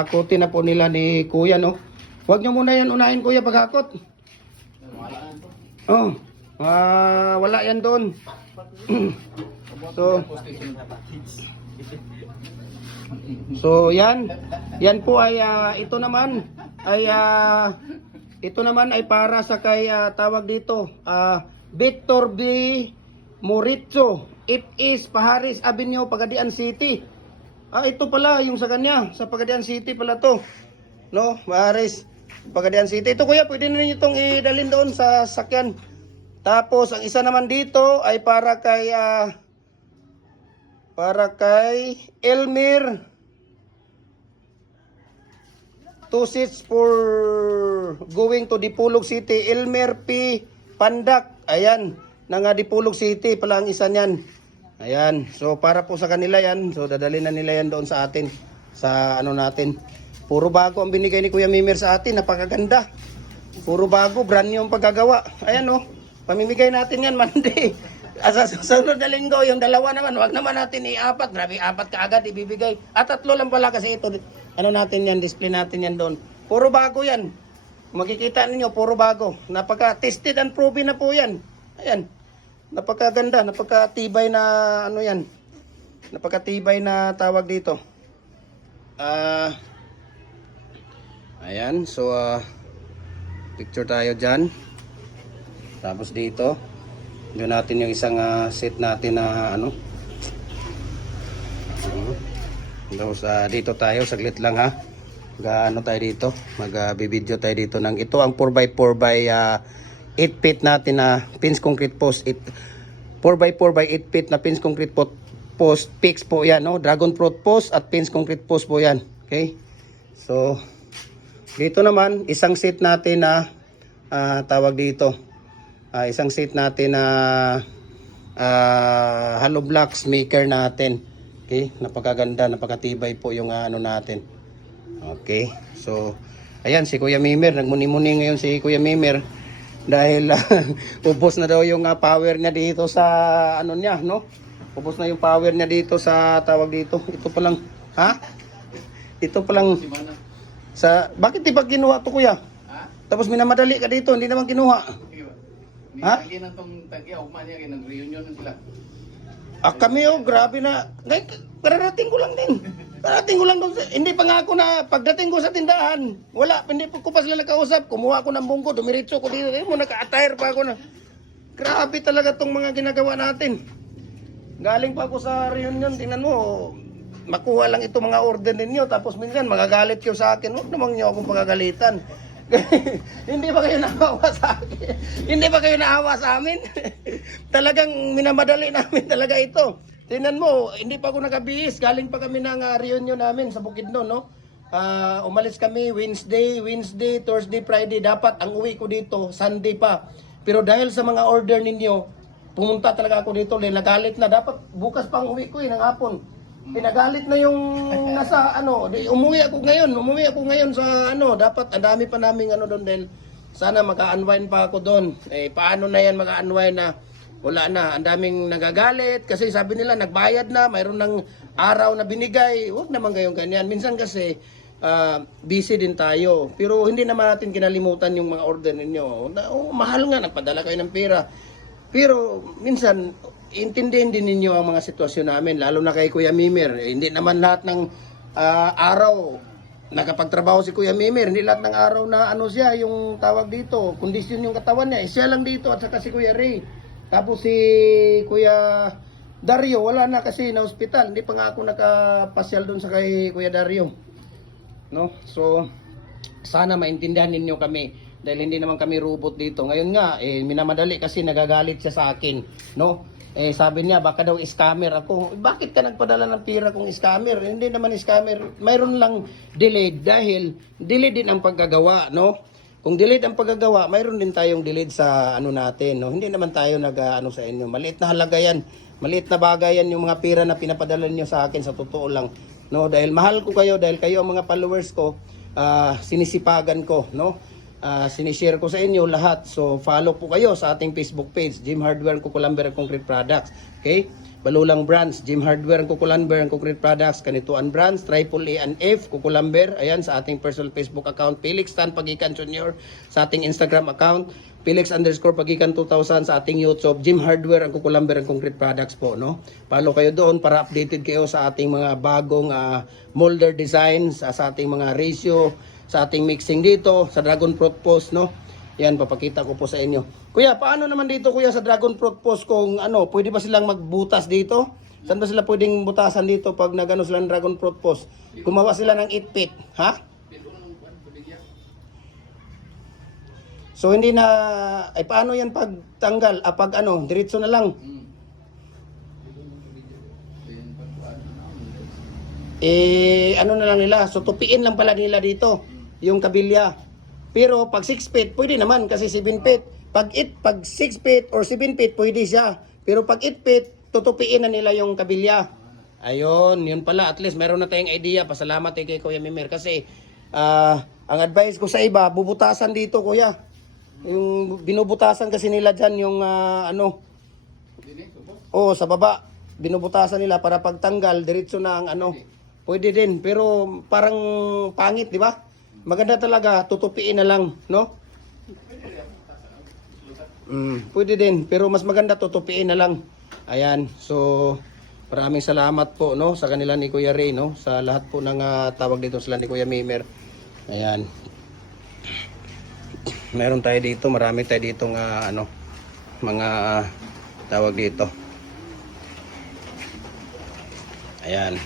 Hakotin na po nila ni Kuya, no? Huwag nyo muna yan unahin, Kuya, paghakot. Oh, wala yan doon. So yan po ay ito naman ay para sa kay tawag dito Victor B. Moritzo, it is Paharis Avenue, Pagadian City. Ito pala yung sa kanya, sa Pagadian City pala to. No, Paharis, Pagadian City. Ito kuya, pwede na niyo itong idalhin doon sa sakyan. Tapos ang isa naman dito ay para Elmer, 2 seats for going to Dipolog City. Elmer P. Pandak, ayan, ng Dipolog City pala ang isa niyan. Ayan, so para po sa kanila yan. So dadalhin na nila yan doon sa atin, sa ano natin. Puro bago ang binigay ni Kuya Mimer sa atin, napakaganda. Puro bago, brand new ang paggagawa. Ayan oh, pamimigay natin yan Monday. Sa susunod na linggo, yung dalawa naman, wag naman natin i-apat. Grabe, 4 kaagad ibibigay. At 3 lang pala kasi ito. Ano natin yan, display natin yan doon. Puro bago yan. Makikita ninyo, puro bago. Napaka-tested and proven na po yan. Ayan. Napakaganda, napakatibay na ano yan. Napakatibay na tawag dito. Ayan, so picture tayo dyan. Tapos dito, doon natin yung isang set natin na ano. Tapos dito tayo, saglit lang ha. Ano tayo dito, mag-video tayo dito ng ito ang 4x4 by 8 feet natin na pins concrete post. 4x4 by 8 feet na pins concrete post fix po yan, no? Dragon fruit post at pins concrete post po yan. Okay, so dito naman isang set natin na tawag dito, isang set natin na hollow blocks maker natin. Okay, napakaganda, napakatibay po yung ano natin. Okay, so ayan si Kuya Mimer, nagmuni-muni ngayon si Kuya Mimer dahil ubos na daw yung power niya dito sa ano niya, no? Ubos na yung power niya dito sa tawag dito. Ito pa lang, ha? Ito pa lang sa, bakit di ba kinuha to kuya? Ha? Tapos minamadali ka dito, hindi naman kinuha. Ha? Hindi nang tong tagya, ugma niya nag-reunion sila. Kami grabe na. Kararating ko lang din. Parating ko lang doon. Hindi pa nga ako na pagdating ko sa tindahan. Wala, hindi ko pa sila nakausap. Kumuha ako ng bungko, dumiritso ko dito. Naka-attire pa ako na. Grabe talaga tong mga ginagawa natin. Galing pa ako sa reunion, tingnan mo, makuha lang ito mga order ninyo. Tapos minsan magagalit kayo sa akin. Huwag naman nyo akong pagagalitan. Hindi ba kayo naawa sa akin? Hindi ba kayo naawa sa amin? Talagang minamadali namin talaga ito. Tingnan mo, hindi pa ako nakabihis. Galing pa kami ng reunion namin sa Bukidnon, no? Umalis kami Wednesday, Thursday, Friday. Dapat ang uwi ko dito, Sunday pa. Pero dahil sa mga order ninyo, pumunta talaga ako dito. Nagalit na. Dapat bukas pa ang uwi ko ng hapon. Pinagalit na yung nasa ano. Umuwi ako ngayon sa ano. Dapat ang dami pa naming ano doon dahil sana maka-unwind pa ako doon. Paano na yan maka-unwind na? Wala na, ang daming nagagalit kasi sabi nila nagbayad na, mayroon ng araw na binigay. Huwag naman kayong ganyan. Minsan kasi busy din tayo. Pero hindi naman natin kinalimutan yung mga order ninyo. Mahal nga, nagpadala kayo ng pera. Pero minsan, intindihin din ninyo ang mga sitwasyon namin, lalo na kay Kuya Mimer. Hindi naman lahat ng araw nakapagtrabaho si Kuya Mimer. Hindi lahat ng araw na ano siya, yung tawag dito, kondisyon yung katawan niya. Siya lang dito at saka si Kuya Ray. Tapos si Kuya Dario, wala na kasi na ospital. Hindi pa nga ako nakapasyal doon sa kay Kuya Dario. No? So, sana maintindihan ninyo kami. Dahil hindi naman kami robot dito. Ngayon nga, minamadali kasi nagagalit siya sa akin. No? Sabi niya, baka daw scammer ako. Bakit ka nagpadala ng pera kung scammer? Hindi naman scammer. Mayroon lang delayed dahil delayed din ang paggagawa. No? Kung delayed ang paggagawa, mayroon din tayong delayed sa ano natin, no? Hindi naman tayo nag-ano sa inyo. Maliit na halaga yan. Maliit na bagay yan yung mga pira na pinapadala niyo sa akin sa totoo lang, no? Dahil mahal ko kayo, dahil kayo ang mga followers ko, sinisipagan ko, no? Sinishare ko sa inyo lahat. So follow po kayo sa ating Facebook page, Jim Hardware Cucumber Concrete Products. Okay? Balulang Brands, Jim Hardware, ang Kukulamber, ang Concrete Products, Kanituan Brands, Triple A and F, Kukulamber, ayan, sa ating personal Facebook account, Felix Tan Pagikan Jr., sa ating Instagram account, Felix_Pagikan 2000, sa ating YouTube, Jim Hardware, ang Kukulamber, ang Concrete Products po, no? Follow kayo doon para updated kayo sa ating mga bagong molder designs, sa ating mga ratio, sa ating mixing dito, sa Dragon Fruit Post, no? Yan, papakita ko po sa inyo. Kuya, paano naman dito kuya sa Dragon Fruit Post kung ano, pwede ba silang magbutas dito? Saan ba sila pwedeng butasan dito pag nagano sila ng Dragon Fruit Post? Gumawa sila ng 8 feet, ha? So hindi na, ay paano yan pag tanggal? Pag ano, diretso na lang. Ano na lang nila, so tupiin lang pala nila dito, yung kabilya. Pero pag 6 feet, pwede naman kasi 7 feet. Pag 6 feet or 7 feet, pwede siya. Pero pag 8 feet, tutupiin na nila yung kabilya. Ayun, yun pala. At least meron na tayong idea. Pasalamat kay Kuya Mimir. Kasi ang advice ko sa iba, bubutasan dito kuya. Yung binubutasan kasi nila dyan yung sa baba. Binubutasan nila para pagtanggal, diretso na ang ano. Pwede din. Pero parang pangit, di ba? Maganda talaga, tutupiin na lang, no? Pwede din, pero mas maganda tutupiin na lang. Ayan, so maraming salamat po, no, sa kanila ni Kuya Ray, no, sa lahat po ng tawag dito sila ni Kuya Mimer. Ayan. Meron tayo dito, marami tayo dito mga tawag dito. Ayan.